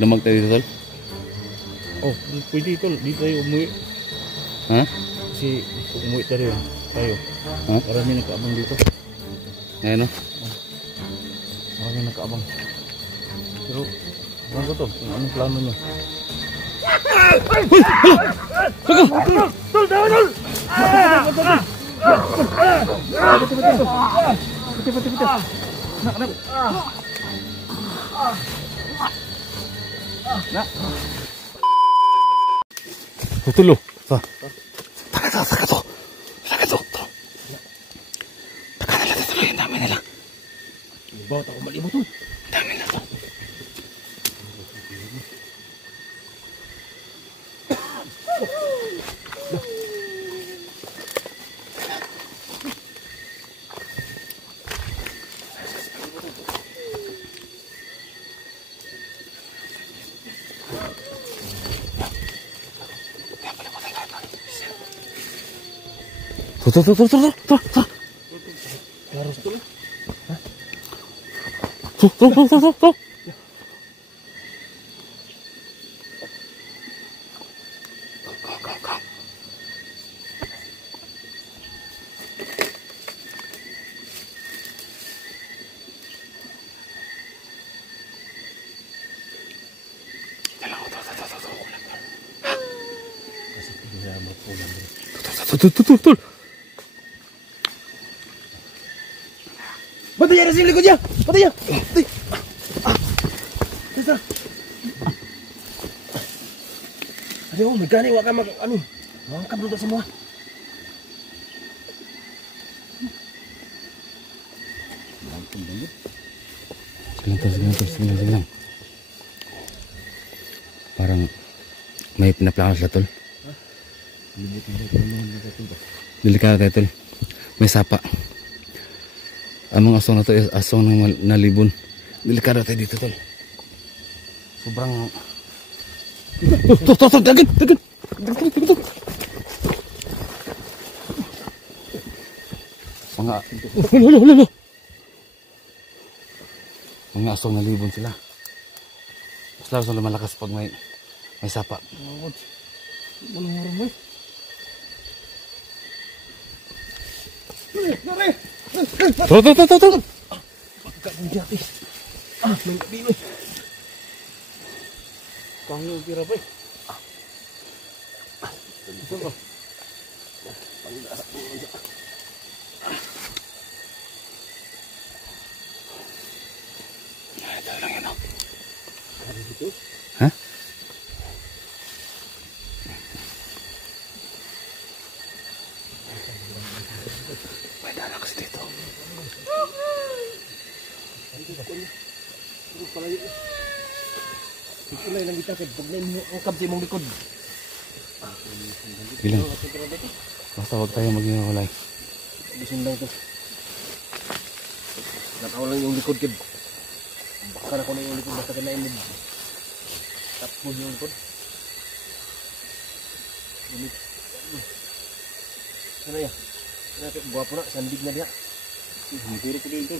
Damag tayo dito, tol? Oh, pwede tol. Di tayo umuwi. Ha? Kasi umuwi tayo. Ha? Marami nakaabang dito. Ayan o. Marami nakaabang. Pero, ano ko to? Kung anong plano nyo? Tol! Dawa, tol! Pati. Nak. Tulo. Saka to. Taka na lang tuloy. Ang dami na lang. Bawat ako malibot tol. Ang dami na to. Tuh. Harus tol. Tuh. Kau. Tuh. Patay na sa likod niya! Patay! Tesa! Aduh, may gani, waka mag... Ano? Mga kabluto sa mga. Sige lang. Parang may pinaplano sila, tol. Delikado tayo, tol. May sapa. Ang mga asong na to is asong ng nalibon. Delikado tayo dito, tol. Sobrang... Tuh, dagin! Mga... Mga asong nalibon sila. Mas lalo sila malakas pag may sapa. Walang harang mo eh. Tuh. Pagka ng jati. May kabino. Kangyo kira pa eh. Ito ba? Panglasak mo lang dyan. Ito lang yun, oh. Ano dito? Ha? May dala kasi dito. Palayo eh. Ikulay lang kita pag naangkab sa imong likod. Bilang. Basta huwag tayo maging hulay. Bisin lang ito. Natawa lang yung likod kid. Baka na ko na yung likod basta kanain mo. Tapos yung likod. Limit. Ano yan? Guwapo na, sandig na diya. Hintiri ko dito.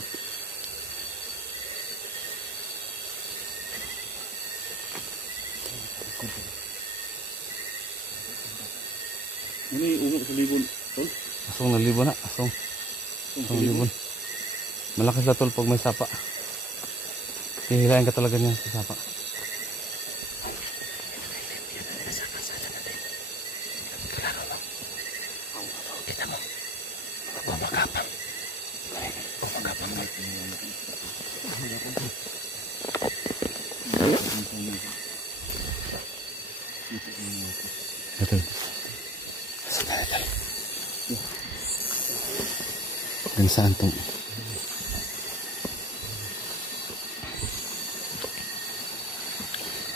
Ini umur sa libon, tol? Asong na libon na, asong libon. Malakas na, tol, pag may sapa. Hihilayan ka talaga niya sa sapa. Kita mo, pumagapang. Ito. Dan saan itong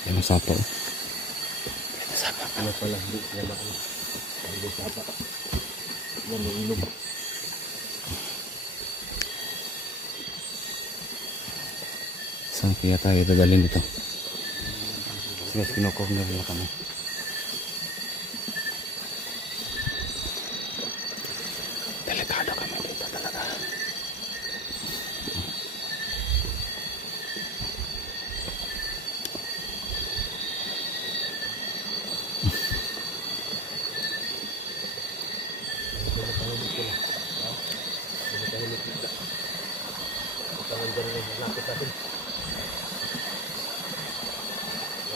yan ang sapa. Ano pala, hindi yan ako. Hindi sapa. Yan ang ilog. Saan kaya tayo dadalhin dito? Sige, kino-corner na kami. Delikado kami dito talaga.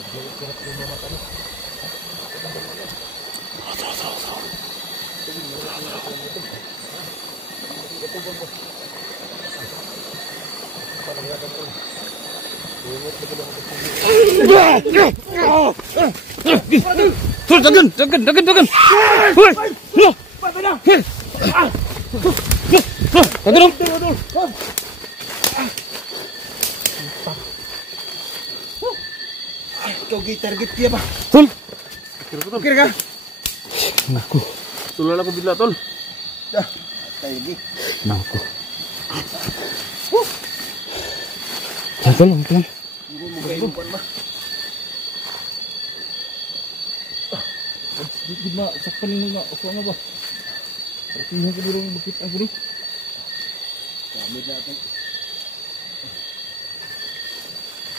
Tol, dagan. Hoy! No! Dagan. Ikaw target dia ba? Tol. Kira ka? Naku. Tulala ko bigla tol. Dah, tayo di. Naku. Tol, tol. Hindi mo gainupan ba? Di ba sakpan mo nga uso nga ba? Partihan ko dito ng bukit ang guri. Kami natin.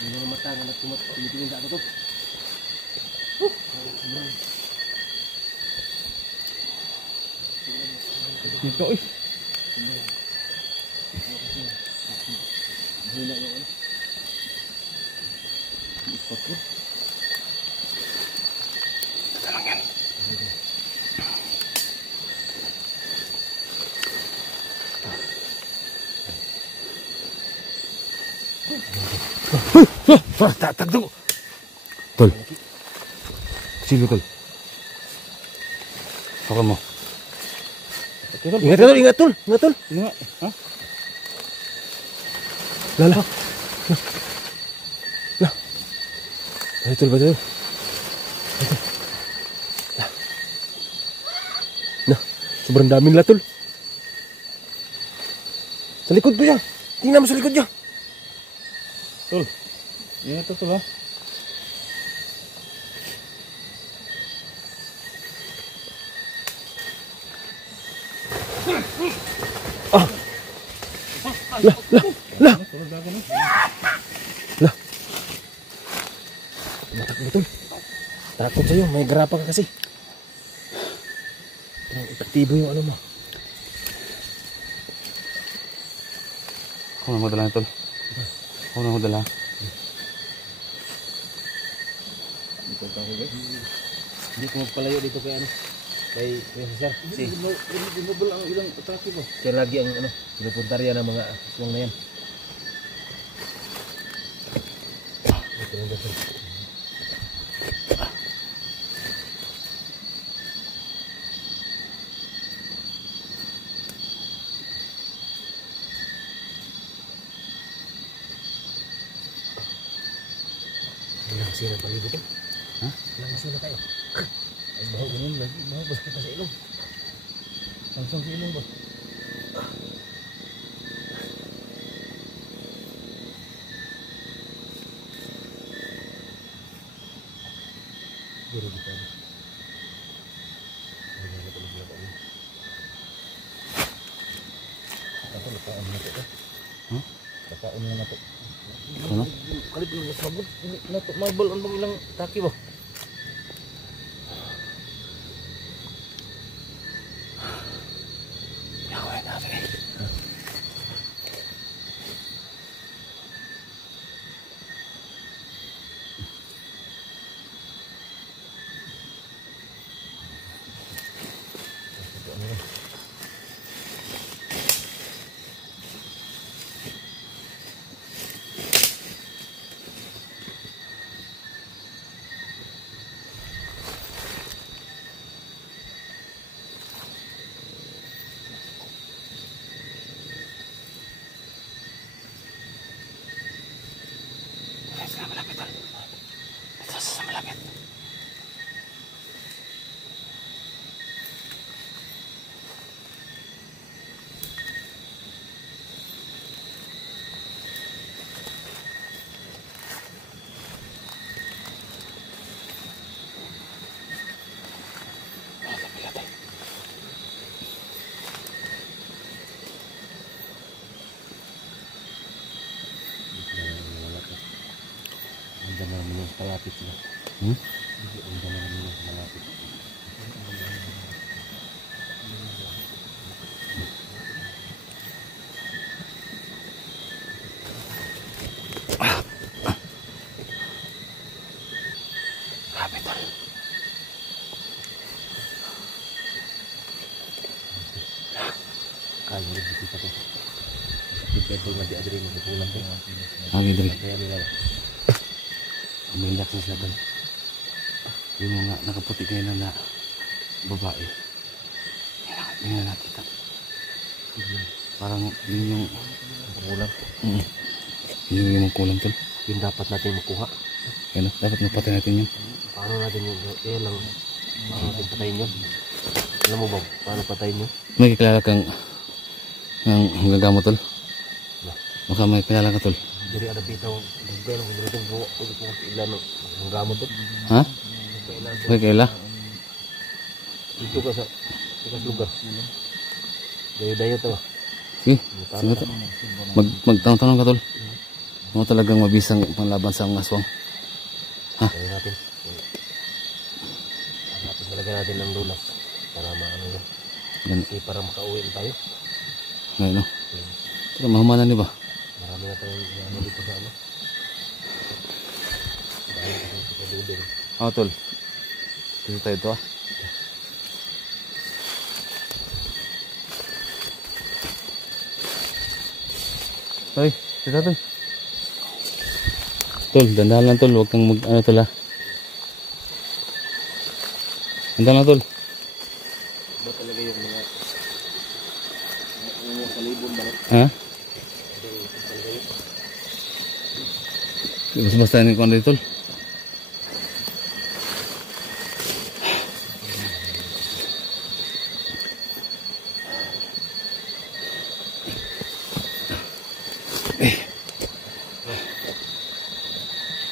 Hindi mo mata nga tumitingin sa ako to. Dito eh. Hina yung ano. Ipat ko. Ito lang yan. Tagdo. Tol. Silo tol. Hakan mo. Ingat tol. Ingat. Ha? Lala. Lah. Betul. Nah, sobrang daming latul. Sa likod ko yan. Tingnan mo sa likod niya. Tol. Ingat to tol ha. Lah. Matak betul. Takut sa'yo, may grapa ka kasi. Epektibo yung ano mo. Ako na magdala tol. Ako na magdala. Hindi ko magpalayo dito kay ano. Kay Cesar. Ginobal ang ilang atake ba? Kaya lagi ang ano, pinupunta riyan ng mga aswang na yan. Walang sila palibot eh. Ha? Walang sila tayo. Ay baho ganun lagi. Baho basta kita sa ilong. Langsung sa ilong ba? Guru kita. Wala na talaga ako. Ako nakaon na ito. Huh? Nakaon na ito. Ano? Kalit mo mas mabot. Nato marble ang ilang taki ba? Yakuin natin eh. Malapit tol. Ito sa malapit. Andiyan na naman yung malapit sila. Andiyan na naman yung malapit. Grabe tol. Kaya rin dito pa to. Dito nga di adrin mo pulang to. Lagi dali. Kaya nila. Umiyak na sila tol. Yung mga nakaputi kayo na babae. Yan na nakita. Parang yun yung kulang. Yun yung kulang tol. Yun dapat natin makuha. Yan o, dapat mapatay natin yun. Paano natin yun? Kaya lang, paano natin patayin yun? Alam mo ba, paano patayin yun? May kilala kang gagamot tol? Baka may kilala ka tol? Jadi ada bitaw, pero kung dito po, kung ilan ng gamot to. Ha? May kaila? Dito ka sa lugar. Dayo-dayo to. Sige, sige to. Magtanong-tanong ka tol. Ano talagang mabisang panlaban sa aswang? Ha? Kaya natin. Hanapin talaga natin ng lunas para maano yun. Kasi para makauwi na tayo. Ngayon no? Pero mahumanan niyo ba? Marami na tayong ano dito sa ano. Dahil kasi sa dudong. Oo tol. Dito tayo ito ah. Hoy, dito tol. Tol, dandahan lang tol. Huwag kang mag ano tol ah. Dandahan lang tol. Ba talaga yung mga salibon ba? Ha? Basta ini ko dito tol.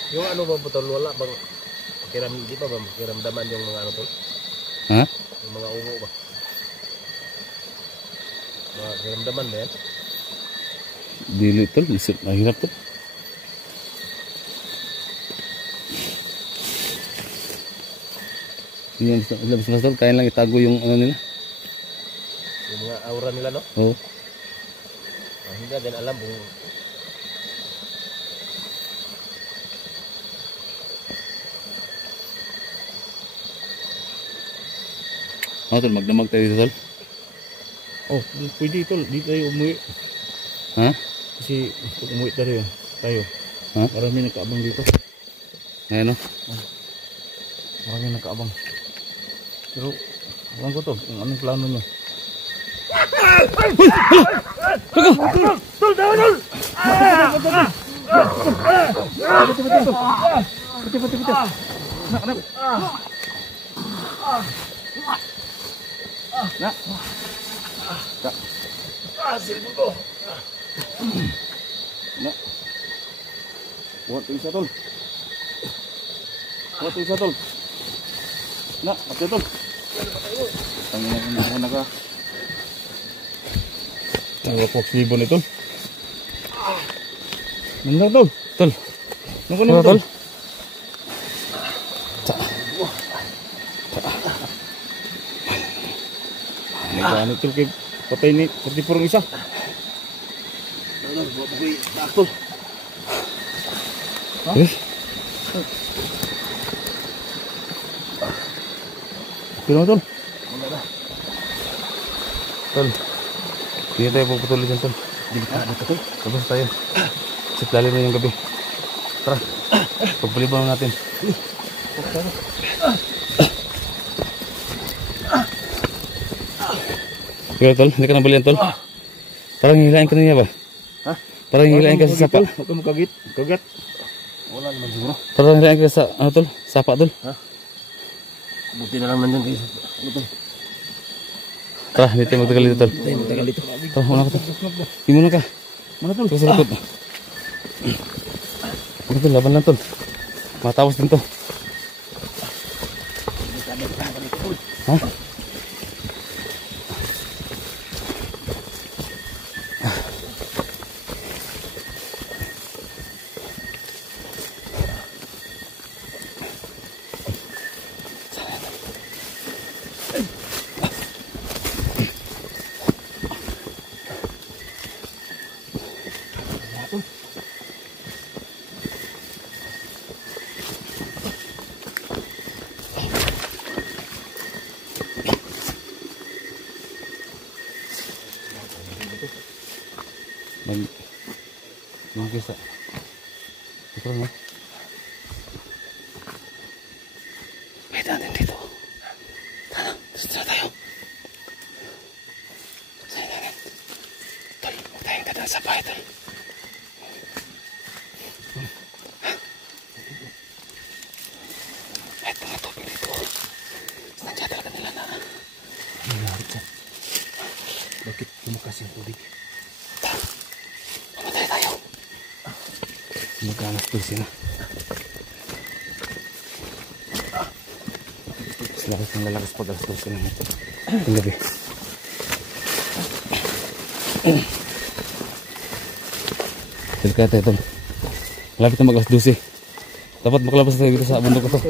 Yung ano ba tol, wala bang pakiram, di ba ba pakiramdaman yung mga ano tol? Ha? Yung mga ungo ba? Mga pakiramdaman ba yan? Dili tol, mahirap tol. Yung labas tol, kaya lang itago yung ano nila. Yung mga aura nila no? Oo. Hindi natin alam kung Ano tol, magdamag tayo dito tol. oh, pwede tol, di tayo umuwi. Ha? Kasi pag umuwi tayo, Ha? marami nakaabang dito. Ngayon no? Marami nakaabang. Pero, alam ko to, kung anong plano nyo. Silipin ko. Buat isa tol. Buat isa tol. Na, at tol. Tangin na ka. Ang Fox Libon ito. Nandang tol. Tol. Nako na tol. Ano tol kay patay ni pati purong isa. Ano, buat bukoy tol. Yes. Pero tol. Tol. Hindi tayo puputuloy dyan tol. Delikado to tol. Labas tayo. Sip lalim na yung gabi. Tara. Pagpaliban natin. Sige tol, hindi ka nabalian tol. Parang hilain ka na niya ba? Ha? Parang hilain ka sa sapa. Huwag ka makagit. Kagat. Wala naman siguro. Parang hilain ka sa ano tol? Sapa tol. Ha? Buti na lang nandyan kayo. Ano tol? Tara, hindi tayo magtagal dito tol. Tayo matagal dito. Tara, una ka tol. Di muna ka. Mana tol? Tara sa likod. Ano tol, laban lang tol. Matapos din to. Ha? mga kisa. Ito na. Wait natin dito. Tara, dito na tayo. Saan natin? Tol, huwag tayong dadaan sa bahay, tol. Kahit mga tubig dito. Nandiyan talaga nila na. Nangyari dyan. Bakit tumukas yung tubig? Mamatay tayo. Magkanas to sila. Lakas ng lalakas pag alas 12 na ito. Ang gabi. Delikate ito. Malapit na mag alas 12. Dapat makalabas tayo dito sa bundok ito.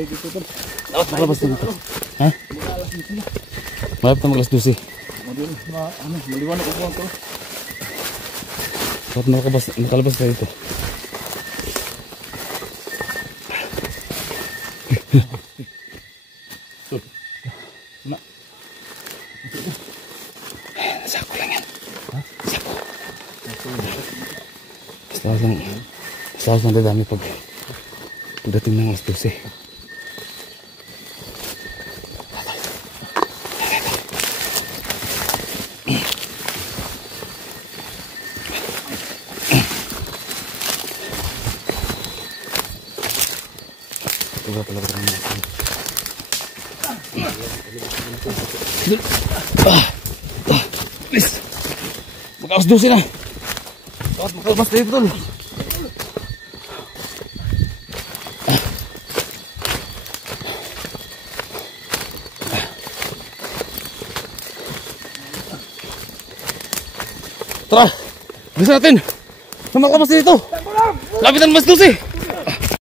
Dapat makalabas tayo dito. Ha? Malapit na mag alas 12. Maliwanag ko po. Dapat makalabas tayo dito. Sako lang yan. Sako. Basta lang dadami pagdating ng alas 12. Ito talaga rin natin. Please. Mag-alas 12 na. Dapat makalabas tayo tol. Tara. Bisa natin. Makalabas tayo dito. Lapitan mas 12.